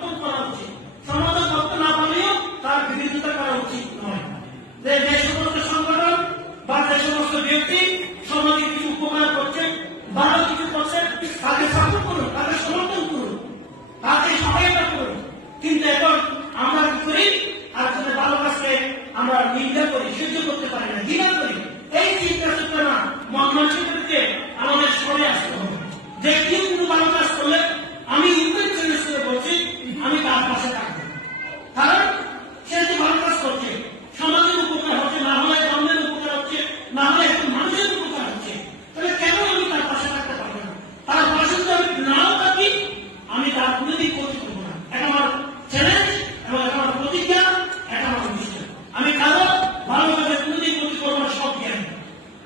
সমর্থন করা উচিত, সমর্থন করতে না পারলেও তার বিরোধিতা করা উচিত নয়। যে সমস্ত সংগঠন বা যে সমস্ত ব্যক্তি সমাজে কিছু উপকার করছে, ভালো কিছু করছে, তাকে সাপোর্ট করুন, তাকে সমর্থন করুন, তাকে সহায়তা করুন। কিন্তু এখন আমরা কি করি, আর যদি ভালো কাজকে আমরা নিন্দা করি, সহ্য করতে পারি না, ঘৃণা করি। এই চিন্তা চেতনা মন মানসিকতাকে আমাদের সরে আসতে হবে। যে কেউ কোনো ভালো কাজ করলে আমি ইন্টারচেঞ্জ করে বলছি আমি তার পাশে থাকবো, কারণ সে যে ভালো কাজ করছে সমাজের উপকার হচ্ছে, না হলে ধর্মের উপকার হচ্ছে, না হলে একজন মানুষের উপকার হচ্ছে, তাহলে কেন আমি তার পাশে থাকতে পারবো না? তার পাশে যদি আমি নাও থাকি আমি তার কোনোদিন ক্ষতি করবো না। এটা আমার চ্যালেঞ্জ এবং এটা আমার প্রতিজ্ঞা, এটা আমার বিশ্বাস। আমি কারো ভালো কাজে কোনোদিন ক্ষতি করবো না, সব জ্ঞান।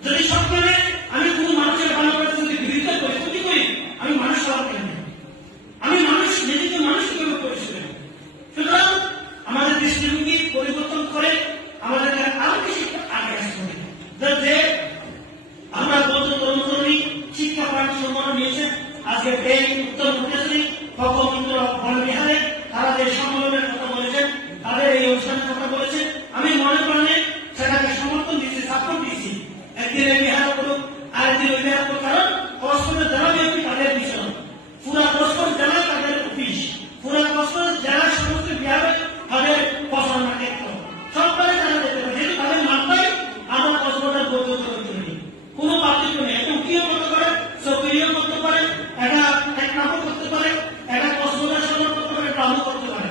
যদি সব জ্ঞানে আমি কোনো মানুষের ভালো কাজে যদি বিরোধিতা করি, ক্ষতি করি, আমি মানুষ হওয়ার কেন? আমি মানুষ, নিজেকে মানুষ হিসেবে পরিচয়। সুতরাং আমাদের দৃষ্টিভঙ্গি পরিবর্তন করে আমাদেরকে আরো বেশি আগে আসতে হবে। যে আমরা বলতে তরুণ তরুণী শিক্ষা পাঠ সম্মান নিয়েছেন, আজকে এই উত্তর মুখ্যমন্ত্রী ভগবন্দ্র বনবিহারে তারা যে সম্মেলনের কথা বলেছেন, তাদের এই অনুষ্ঠানের কথা বলেছেন, আমি মনে প্রাণে সেটাকে সমর্থন দিয়েছি, সাপোর্ট দিয়েছি। একদিন এই বিহার করুক, আরেকদিন ওই বিহার করুক, কারণ পরস্পরের জেলা বিএনপি তাদের মিশন, পুরা পরস্পর জেলা তাদের অফিস, পুরা পরস্পর জেলার সমস্ত বিহারে তাদের পছন্দ ক্ষেত্র সরকারে তারা যেতে পারে, যেহেতু তাদের মাত্রায় আমার পছন্দের বৈধ তৈরি, কোনো পার্থক্য নেই। এখন কিও করতে পারে, সক্রিয় করতে পারে, এটা টেকনাফও করতে পারে, এটা পছন্দের সদর করতে পারে, গ্রামও করতে পারে,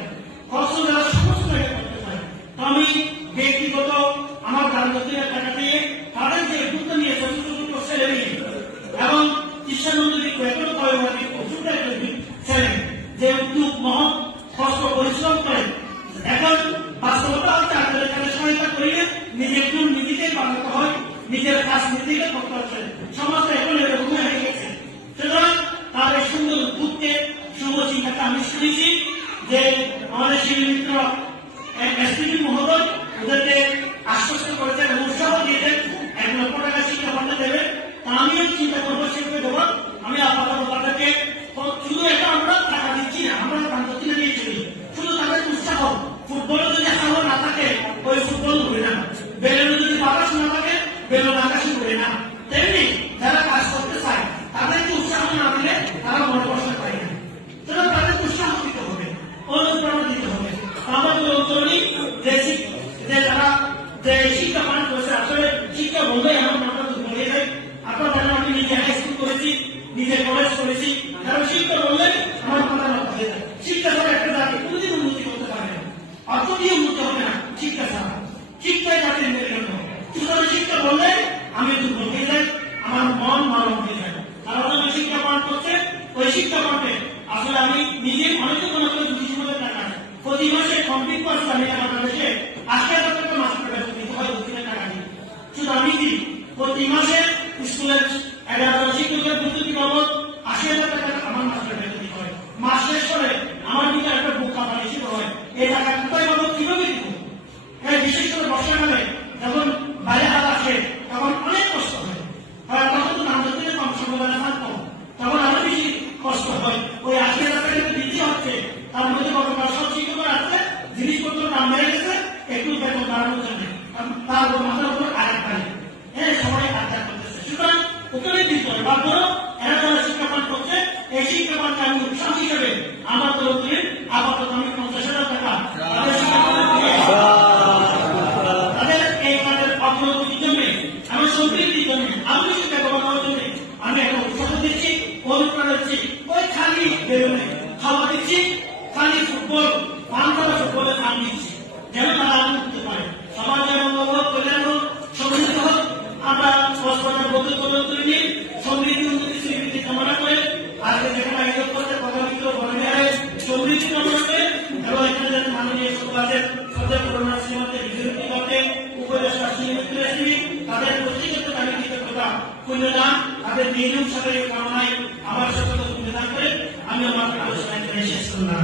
পছন্দের সমস্ত করতে পারে। তো আমি ব্যক্তিগত আমার রাজনৈতিক টাকা দিয়ে তাদের যে গুরুত্ব নিয়ে ছোট ছোট ছেলে নিয়ে এবং কৃষ্ণানন্দী এখন কয়েকটি ওষুধ ছেলে যে উদ্যোগ মহৎ কষ্ট পরিশ্রম করে, এখন বাস্তবতা হচ্ছে আপনাদের এখানে সহায়তা করিলে নিজের গুণ নিজেকে বানাতে হয়, নিজের কাজ নিজেকে করতে হচ্ছে। সমাজটা এখন এরকম হয়ে গেছে। সুতরাং তার এই সুন্দর উদ্যোগকে শুভ চিন্তাকে আমি শুনেছি যে আমাদের শিল্পী এসপিপি মহোদয় ওদেরকে আশ্বস্ত করেছেন এবং উৎসাহ দিয়েছেন 1 লক্ষ টাকা শিক্ষা ভাণ্ডার দেবে। আমিও চিন্তা করবো শিল্পে দেবো। আমি আপাতত তাদেরকে শুধু এটা আমরা টাকা দিচ্ছি না, আমরা কান্তী দিয়ে চলি, শুধু তাদের উৎসাহ। ফুটবলে যদি আগ্রহ না থাকে ওই ফুটবল ঘুরে না, বেলুনে যদি বাতাস না থাকে বেলুন আকাশে ঘুরে না। তেমনি যারা কাজ করতে চায় তাদেরকে উৎসাহ না দিলে তারা মনে কষ্ট পায় না। সুতরাং তাদেরকে উৎসাহ দিতে হবে, অনুপ্রেরণা দিতে হবে। আমাদের অঞ্চলে যে যারা যে শিক্ষা পান করেছে, আসলে শিক্ষা বললে এমন আমরা তো বলে যাই। আপনারা জানেন আমি নিজে হাই স্কুল করেছি, নিজে কলেজ করেছি, কারণ শিক্ষা বললে আমার কথা না হয়ে যায়। শিক্ষা ছাড়া একটা জাতি কোনোদিন উন্নতি করতে পারে না, অর্থ দিয়ে উন্নতি হবে না শিক্ষা ছাড়া। শিক্ষায় জাতির মেরুদণ্ড। সুতরাং শিক্ষা বললে আমি দুর্বল হয়ে যাই, আমার মন নরম হয়ে যায়। আর আমি শিক্ষা পান করছে, ওই শিক্ষা পাঠে আসলে আমি নিজে অনেকে কোনো করে 200 টাকা প্রতি মাসে কমপ্লিট করছি। আমি বাংলাদেশে 80,000 টাকা মাসে দিতে হয় 2 টাকা দিয়ে। শুধু আমি কি প্রতি মাসে স্কুলের 11 শিক্ষকের প্রস্তুতি বাবদ 80,000 টাকা আমার মাসে দিতে হয়। মাস শেষ করে আমার দিকে একটা বুক কাটা বেশি হয়। এই টাকা কোথায় বাবদ কিভাবে দিব? বিশেষ করে বর্ষাকালে যখন বাইরে হাত আসে তখন অনেক কষ্ট হয়, তখন তো নাম ধরতে কম সম্ভাবনা থাকতো, তখন আরো বেশি কষ্ট হয়। ওই 80,000 টাকা দিতে হচ্ছে, তার মধ্যে গতকাল সব শিক্ষকরা আছে, জিনিসপত্র দাম বেড়ে গেছে, একটু বেতন বাড়ানোর জন্য তার মাথার উপর আরেক পাই সবাই আড্ডা করতেছে। সুতরাং ওখানে দিতে হবে। তারপর এরা যারা শিক্ষা পাঠ করছে, এই শিক্ষা পাঠকে আমি উৎসাহ হিসেবে আমার তরফ থেকে আপাতত আমি 50,000 টাকা তাদের এই কাজের অগ্রগতির জন্য, আমি সম্পৃক্তির জন্য, আমি শিক্ষা দেওয়ার জন্য আমি একটা উৎসাহ দিচ্ছি, অনুপ্রেরণা দিচ্ছি। ওই খালি বেরোনে খাওয়া দিচ্ছি, খালি ফুটবল পান করা ফুটবলের নাম দিচ্ছি, যেন তারা আনন্দ করতে পারে। সমাজের মঙ্গল হোক, কল্যাণ হোক, সমৃদ্ধি হোক। আমরা পরস্পরের বন্ধু তৈরি নিয়ে সমৃদ্ধি উন্নতি স্বীকৃতি কামনা করে আজকে যেখানে আয়োজন করতে পদবিত বনবিহারে সমৃদ্ধি কামনা করে এবং এখানে যাতে মাননীয় সকল আছেন সদর করোনা শ্রীমতী বিজয়ী করতে উপদেষ্টা শ্রীমতী রেসিপি তাদের প্রতিগত আমি কৃতজ্ঞতা পুণ্যদান তাদের নিয়ম সাথে কামনায় আমার সাথে পুণ্যদান করে আমি আমার আলোচনায় শেষ করলাম।